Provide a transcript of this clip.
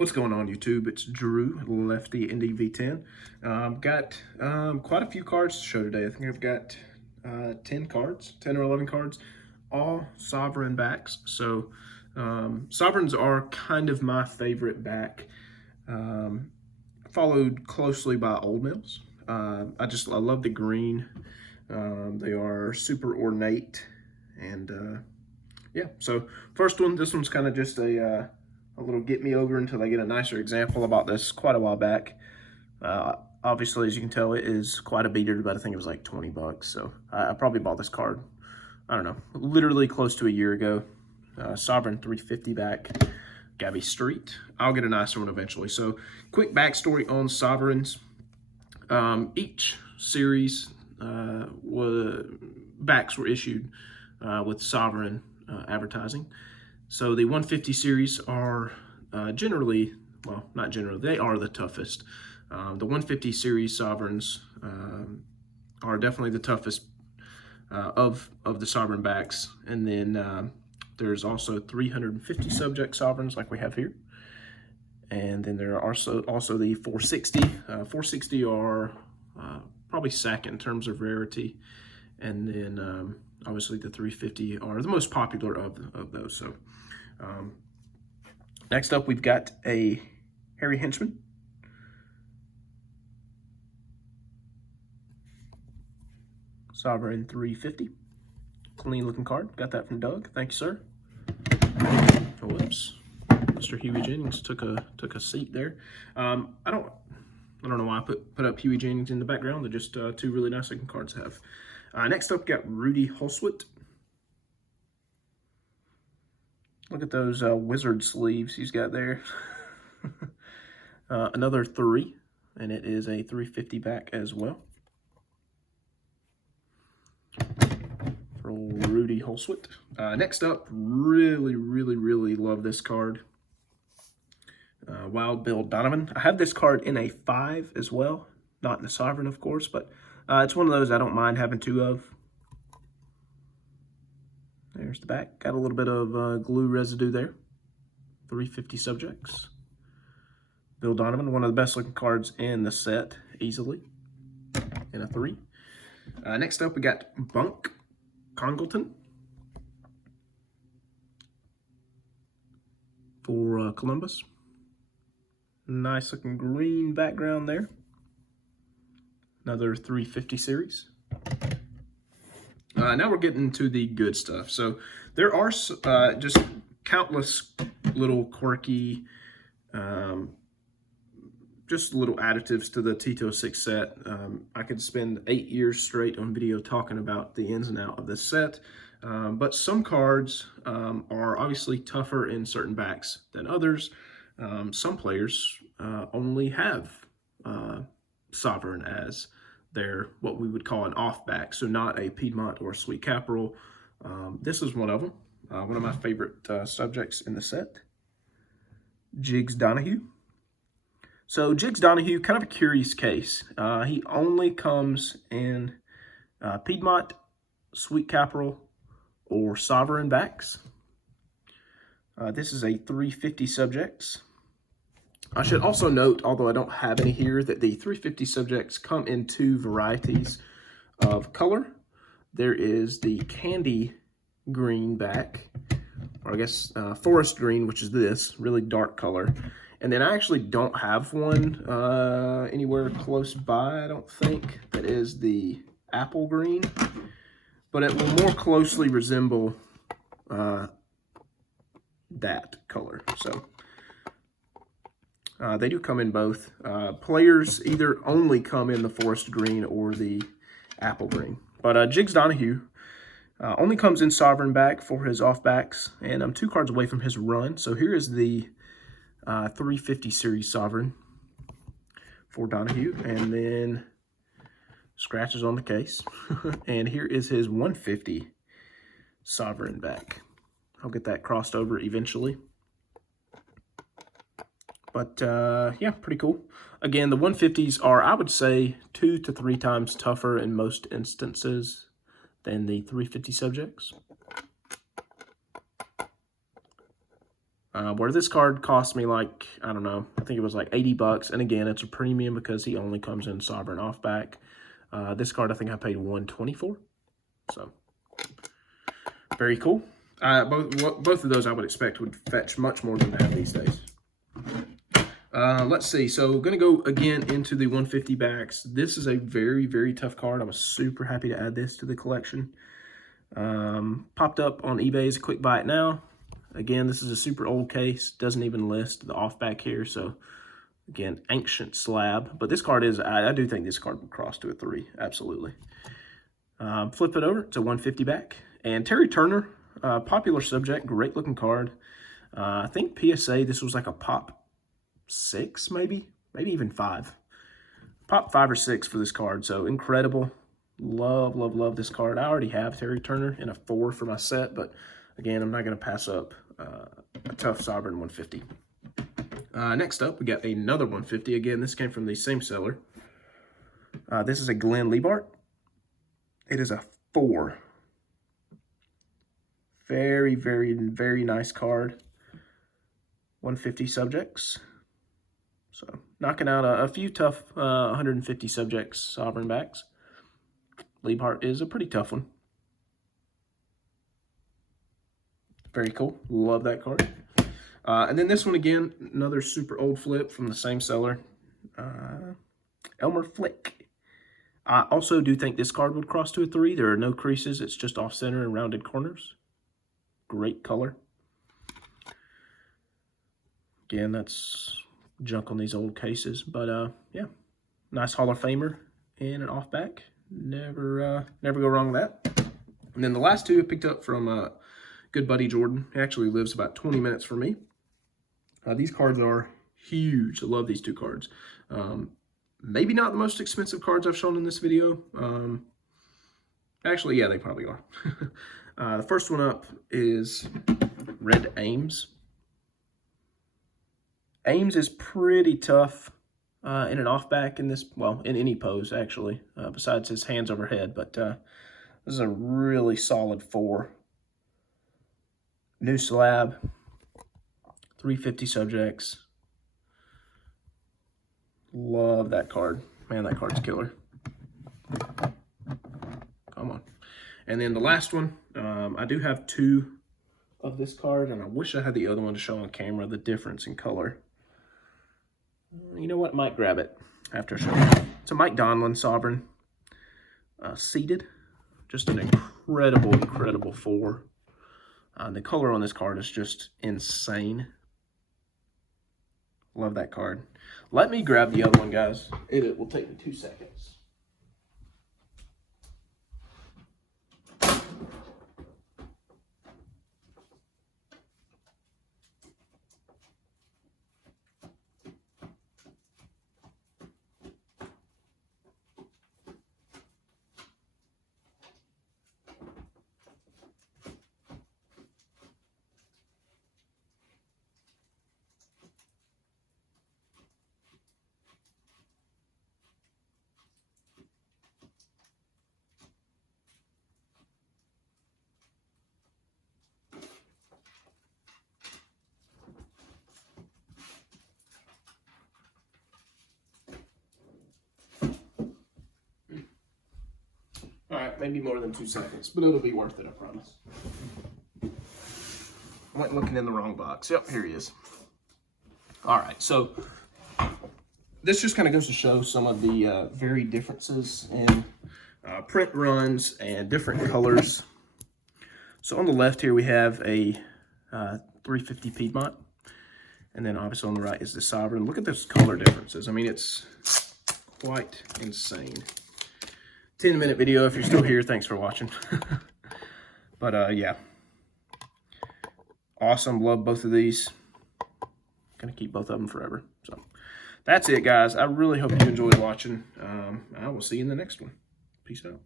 What's going on, YouTube? It's Drew, Lefty Indy V10. Got quite a few cards to show today. I think I've got 10 cards, 10 or 11 cards, all sovereign backs. So sovereigns are kind of my favorite back, followed closely by old mills. I love the green. They are super ornate, and yeah. So first one, this one's kind of just a little get me over until I get a nicer example. About this quite a while back. Obviously, as you can tell, it is quite a beater, but I think it was like 20 bucks. So I probably bought this card, I don't know, literally close to a year ago. Sovereign 350 back, Gabby Street. I'll get a nicer one eventually. So quick backstory on Sovereigns. Each series backs were issued with Sovereign advertising. So the 150 series are generally, well, not generally, they are the toughest. The 150 series Sovereigns are definitely the toughest of the Sovereign backs. And then there's also 350 subject Sovereigns like we have here. And then there are also the 460. 460 are probably second in terms of rarity. And then obviously the 350 are the most popular of those. So next up, we've got a Harry Henchman. Sovereign 350. Clean looking card. Got that from Doug. Thank you, sir. Oh, whoops. Mr. Huey Jennings took a seat there. I don't know why I put up Huey Jennings in the background. They're just two really nice looking cards to have. Next up, we got Rudy Holswit. Look at those wizard sleeves he's got there. Another 3, and it is a 350 back as well. For Rudy Holswit. Next up, really love this card. Wild Bill Donovan. I have this card in a 5 as well. Not in the Sovereign, of course, but it's one of those I don't mind having 2 of. There's the back. Got a little bit of glue residue there. 350 subjects. Bill Donovan, one of the best looking cards in the set, easily. In a 3. Next up, we got Bunk Congleton for Columbus. Nice looking green background there. Another 350 series. Now we're getting into the good stuff. So there are just countless little quirky, just little additives to the T206 set. I could spend 8 years straight on video talking about the ins and outs of this set. But some cards are obviously tougher in certain backs than others. Some players only have Sovereign as their what we would call an off back, so not a Piedmont or Sweet Caporal. This is one of them. One of my favorite subjects in the set, Jiggs Donahue. So Jiggs Donahue, kind of a curious case. He only comes in Piedmont, Sweet Caporal, or Sovereign backs. This is a 350 subjects. I should also note, although I don't have any here, that the 350 subjects come in 2 varieties of color. There is the candy green back, or I guess forest green, which is this really dark color. And then I actually don't have one anywhere close by, I don't think. That is the apple green, but it will more closely resemble that color. So they do come in both. Players either only come in the forest green or the apple green. But Jiggs Donahue only comes in Sovereign back for his off backs, and I'm 2 cards away from his run. So here is the 350 series Sovereign for Donahue, and then scratches on the case. And here is his 150 Sovereign back. I'll get that crossed over eventually. But yeah, pretty cool. Again, the 150s are, I would say, 2 to 3 times tougher in most instances than the 350 subjects. Where this card cost me like, I don't know, I think it was like 80 bucks. And again, it's a premium because he only comes in Sovereign off-back. This card I think I paid $124. For. So, very cool. Both of those I would expect would fetch much more than they have these days. Let's see. So, going to go again into the 150 backs. This is a very, very tough card. I was super happy to add this to the collection. Popped up on eBay as a quick buy it now. Again, this is a super old case. Doesn't even list the off-back here. So, again, ancient slab. But this card is, I do think this card would cross to a 3. Absolutely. Flip it over. It's a 150 back. And Terry Turner, popular subject. Great looking card. I think PSA, this was like a pop 6 maybe even 5. Pop 5 or 6 for this card. So, incredible. Love, love, love this card. I already have Terry Turner in a 4 for my set. But, again, I'm not going to pass up a tough Sovereign 150. Next up, we got another 150. Again, this came from the same seller. This is a Glenn Liebart. It is a 4. Very, very, very nice card. 150 subjects. So, knocking out a few tough 150 subjects Sovereign backs. Liebart is a pretty tough one. Very cool. Love that card. And then this one again, another super old flip from the same seller. Elmer Flick. I also do think this card would cross to a 3. There are no creases. It's just off-center and rounded corners. Great color. Again, that's junk on these old cases. But, yeah, nice Hall of Famer and an off-back. Never go wrong with that. And then the last two I picked up from good buddy Jordan. He actually lives about 20 minutes from me. These cards are huge. I love these two cards. Maybe not the most expensive cards I've shown in this video. Actually, yeah, they probably are. The first one up is Red Ames. Ames is pretty tough in an off-back in this, well, in any pose, actually, besides his hands overhead. But this is a really solid 4. New slab, 350 subjects. Love that card. Man, that card's killer. Come on. And then the last one, I do have 2 of this card, and I wish I had the other one to show on camera, the difference in color. You know what? Might grab it after I show you. It's a Mike Donlin Sovereign. Seated. Just an incredible, incredible 4. The color on this card is just insane. Love that card. Let me grab the other one, guys. It will take me 2 seconds. All right, maybe more than 2 seconds, but it'll be worth it, I promise. I went looking in the wrong box. Yep, here he is. All right, so this just kind of goes to show some of the varied differences in print runs and different colors. So on the left here, we have a 350 Piedmont. And then obviously on the right is the Sovereign. Look at those color differences. I mean, it's quite insane. 10-minute video. If you're still here, thanks for watching. But yeah, awesome. Love both of these. Gonna keep both of them forever. So that's it, guys. I really hope you enjoyed watching. I will see you in the next one. Peace out.